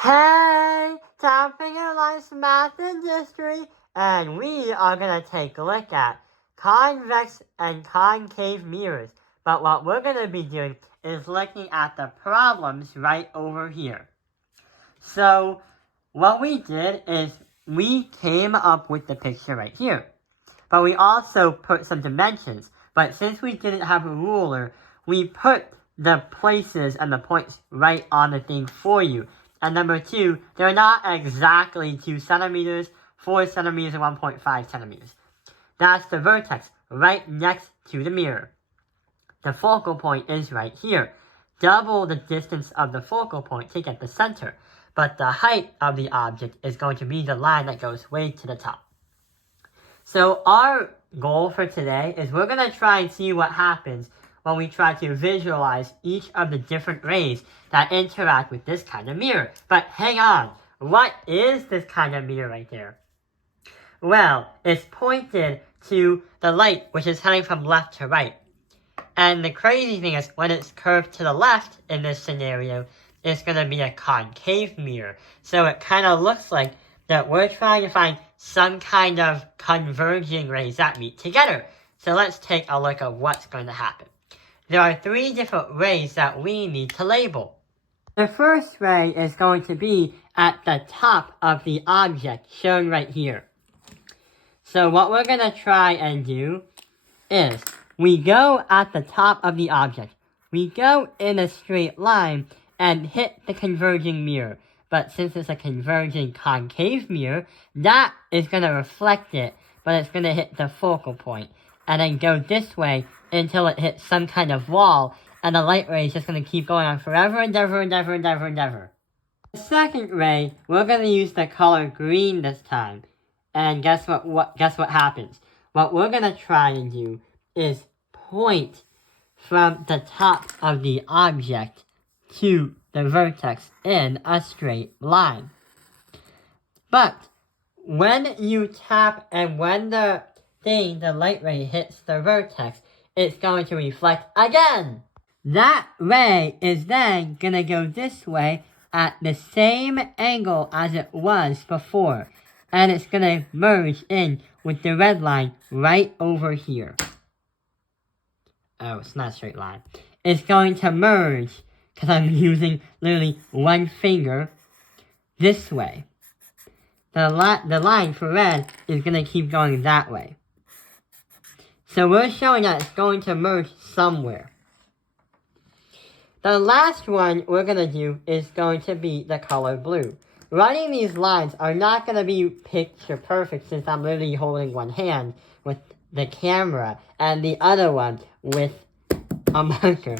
Hey, Topping Your Life's Math and History, and we are going to take a look at convex and concave mirrors. But what we're going to be doing is looking at the problems right over here. So, what we did is we came up with the picture right here. But we also put some dimensions. But since we didn't have a ruler, we put the places and the points right on the thing for you. And number two, they're not exactly 2 centimeters, 4 centimeters, and 1.5 centimeters. That's the vertex right next to the mirror. The focal point is right here. Double the distance of the focal point to get the center. But the height of the object is going to be the line that goes way to the top. So our goal for today is we're going to try and see what happens when we try to visualize each of the different rays that interact with this kind of mirror. But hang on, what is this kind of mirror right there? Well, it's pointed to the light, which is heading from left to right. And the crazy thing is, when it's curved to the left in this scenario, it's going to be a concave mirror. So it kind of looks like that we're trying to find some kind of converging rays that meet together. So let's take a look at what's going to happen. There are 3 different rays that we need to label. The first ray is going to be at the top of the object shown right here. So what we're going to try and do is we go at the top of the object. We go in a straight line and hit the converging mirror. But since it's a converging concave mirror, that is going to reflect it, but it's going to hit the focal point. And then go this way until it hits some kind of wall, and the light ray is just going to keep going on forever and ever and ever and ever and ever. The second ray, we're going to use the color green this time. And guess what happens? What we're going to try and do is point from the top of the object to the vertex in a straight line. But when you tap and when the light ray hits the vertex, it's going to reflect again. That ray is then going to go this way at the same angle as it was before. And it's going to merge in with the red line right over here. Oh, it's not a straight line. It's going to merge, because I'm using literally one finger, this way. The line for red is going to keep going that way. So we're showing that it's going to merge somewhere. The last one we're going to do is going to be the color blue. Running these lines are not going to be picture perfect since I'm literally holding one hand with the camera and the other one with a marker.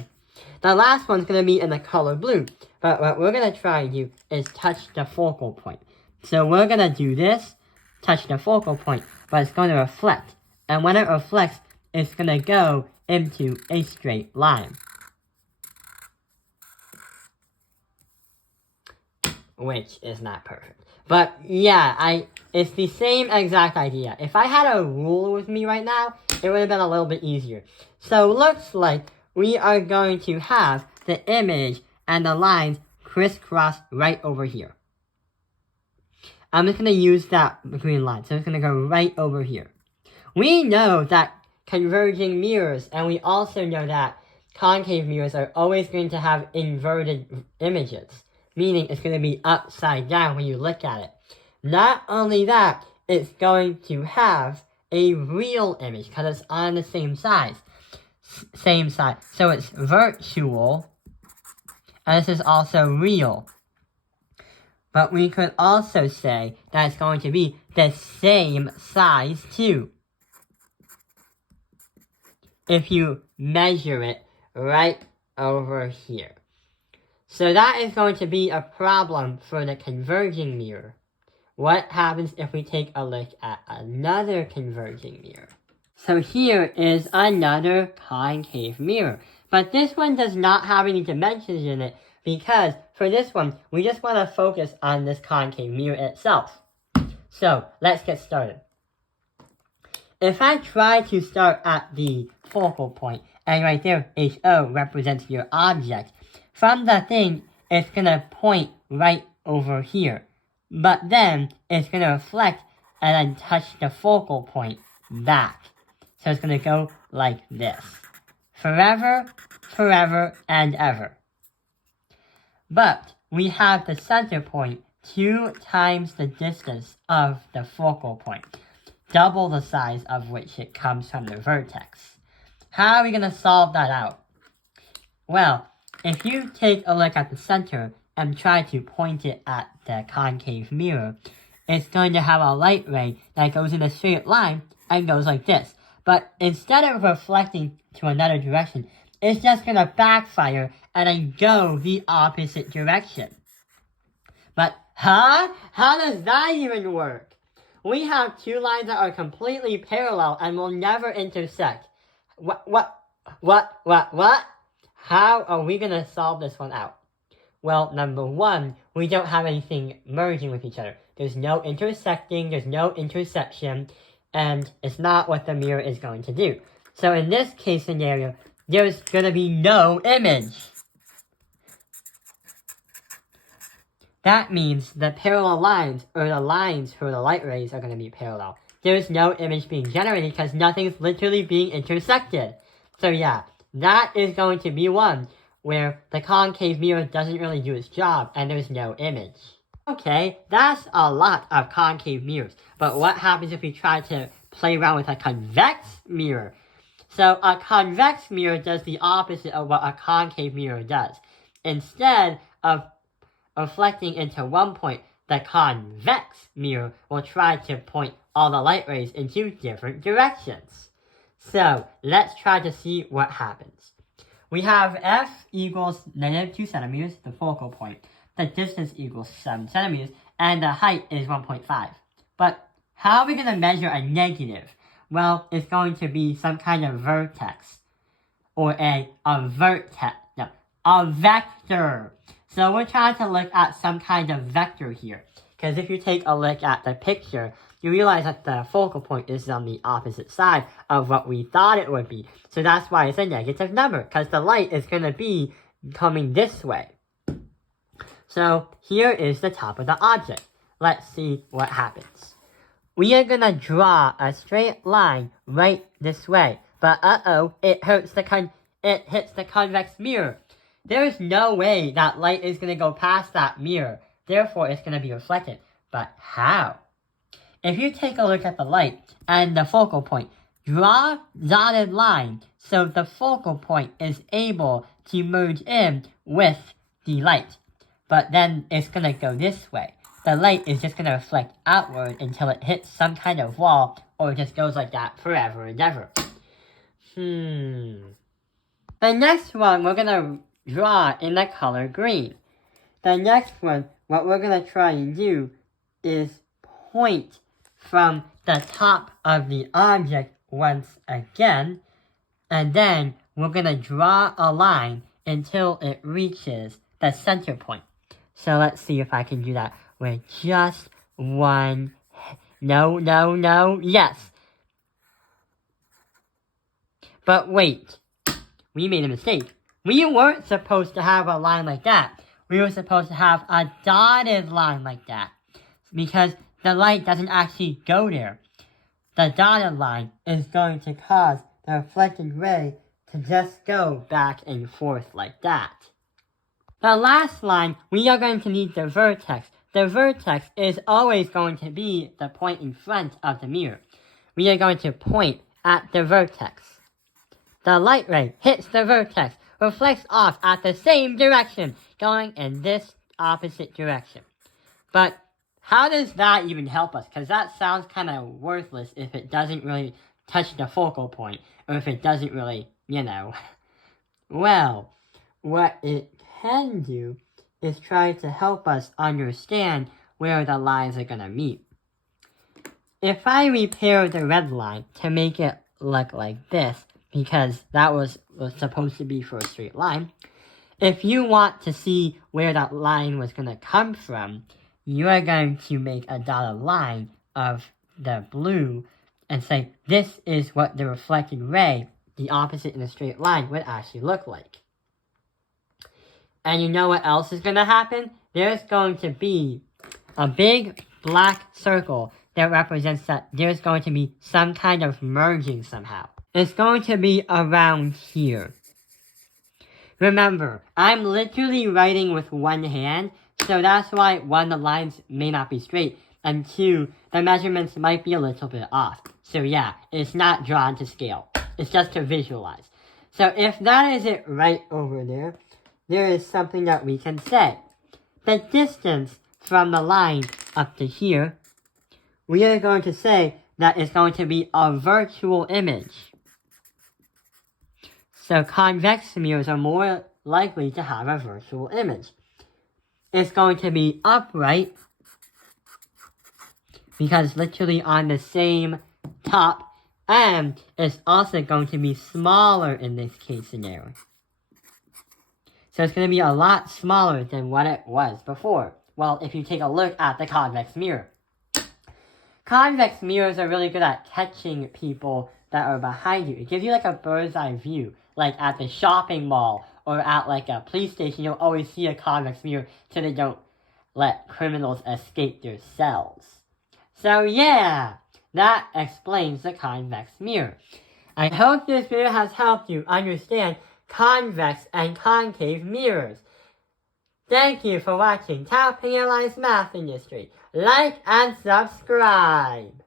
The last one's going to be in the color blue, but what we're going to try and do is touch the focal point. So we're going to do this, touch the focal point, but it's going to reflect. And when it reflects, it's going to go into a straight line. Which is not perfect. But yeah, it's the same exact idea. If I had a ruler with me right now, it would have been a little bit easier. So looks like we are going to have the image and the lines crisscross right over here. I'm just going to use that green line. So it's going to go right over here. We know that converging mirrors, and we also know that concave mirrors are always going to have inverted images. Meaning it's going to be upside down when you look at it. Not only that, it's going to have a real image because it's on the same side. So it's virtual, and this is also real. But we could also say that it's going to be the same size too. If you measure it right over here. So that is going to be a problem for the converging mirror. What happens if we take a look at another converging mirror? So here is another concave mirror. But this one does not have any dimensions in it because for this one, we just want to focus on this concave mirror itself. So let's get started. If I try to start at the focal point, and right there, HO represents your object, from the thing, it's going to point right over here. But then it's going to reflect and then touch the focal point back. So it's going to go like this. Forever, forever, and ever. But we have the center point 2 times the distance of the focal point, double the size of which it comes from the vertex. How are we going to solve that out? Well, if you take a look at the center and try to point it at the concave mirror, it's going to have a light ray that goes in a straight line and goes like this. But instead of reflecting to another direction, it's just going to backfire and then go the opposite direction. But, how does that even work? We have 2 lines that are completely parallel and will never intersect. What? How are we going to solve this one out? Well, number 1, we don't have anything merging with each other. There's no intersecting, there's no intersection, and it's not what the mirror is going to do. So in this case scenario, there's going to be no image. That means the parallel lines, or the lines for the light rays, are going to be parallel. There's no image being generated because nothing's literally being intersected. So yeah, that is going to be one where the concave mirror doesn't really do its job and there's no image. Okay, that's a lot of concave mirrors. But what happens if we try to play around with a convex mirror? So a convex mirror does the opposite of what a concave mirror does. Instead of reflecting into one point, the convex mirror will try to point all the light rays into different directions. So let's try to see what happens. We have f equals -2 centimeters, the focal point. The distance equals 7 centimeters, and the height is 1.5. But how are we going to measure a negative? Well, it's going to be some kind of vertex, or a vector. So we're trying to look at some kind of vector here. Because if you take a look at the picture, you realize that the focal point is on the opposite side of what we thought it would be. So that's why it's a negative number, because the light is going to be coming this way. So here is the top of the object. Let's see what happens. We are going to draw a straight line right this way. But it hits the convex mirror. There is no way that light is going to go past that mirror. Therefore, it's going to be reflected. But how? If you take a look at the light and the focal point, draw dotted line so the focal point is able to merge in with the light. But then it's going to go this way. The light is just going to reflect outward until it hits some kind of wall, or it just goes like that forever and ever. The next one we're going to draw in the color green. The next one, what we're going to try and do is point from the top of the object once again, and then we're going to draw a line until it reaches the center point. So let's see if I can do that with just one. No, yes. But wait, we made a mistake. We weren't supposed to have a line like that. We were supposed to have a dotted line like that, because the light doesn't actually go there. The dotted line is going to cause the reflected ray to just go back and forth like that. The last line, we are going to need the vertex. The vertex is always going to be the point in front of the mirror. We are going to point at the vertex. The light ray hits the vertex, reflects off at the same direction, going in this opposite direction. But how does that even help us? Because that sounds kind of worthless if it doesn't really touch the focal point, or if it doesn't really, Well, what it can do is try to help us understand where the lines are going to meet. If I repair the red line to make it look like this, because that was supposed to be for a straight line, if you want to see where that line was going to come from, you are going to make a dotted line of the blue and say, this is what the reflected ray, the opposite in a straight line, would actually look like. And you know what else is going to happen? there's going to be a big black circle that represents that there's going to be some kind of merging somehow. It's going to be around here. Remember, I'm literally writing with one hand, so that's why one, the lines may not be straight, and two, the measurements might be a little bit off. So yeah, it's not drawn to scale. It's just to visualize. So if that is it right over there, there is something that we can say. The distance from the line up to here, we are going to say that it's going to be a virtual image. So convex mirrors are more likely to have a virtual image. It's going to be upright because literally on the same top, and it's also going to be smaller in this case scenario. So it's going to be a lot smaller than what it was before. Well, if you take a look at the convex mirror. Convex mirrors are really good at catching people that are behind you. It gives you like a bird's eye view. Like at the shopping mall or at like a police station, you'll always see a convex mirror so they don't let criminals escape their cells. So yeah, that explains the convex mirror. I hope this video has helped you understand convex and concave mirrors. Thank you for watching Taoping Airlines Math Industry. Like and subscribe.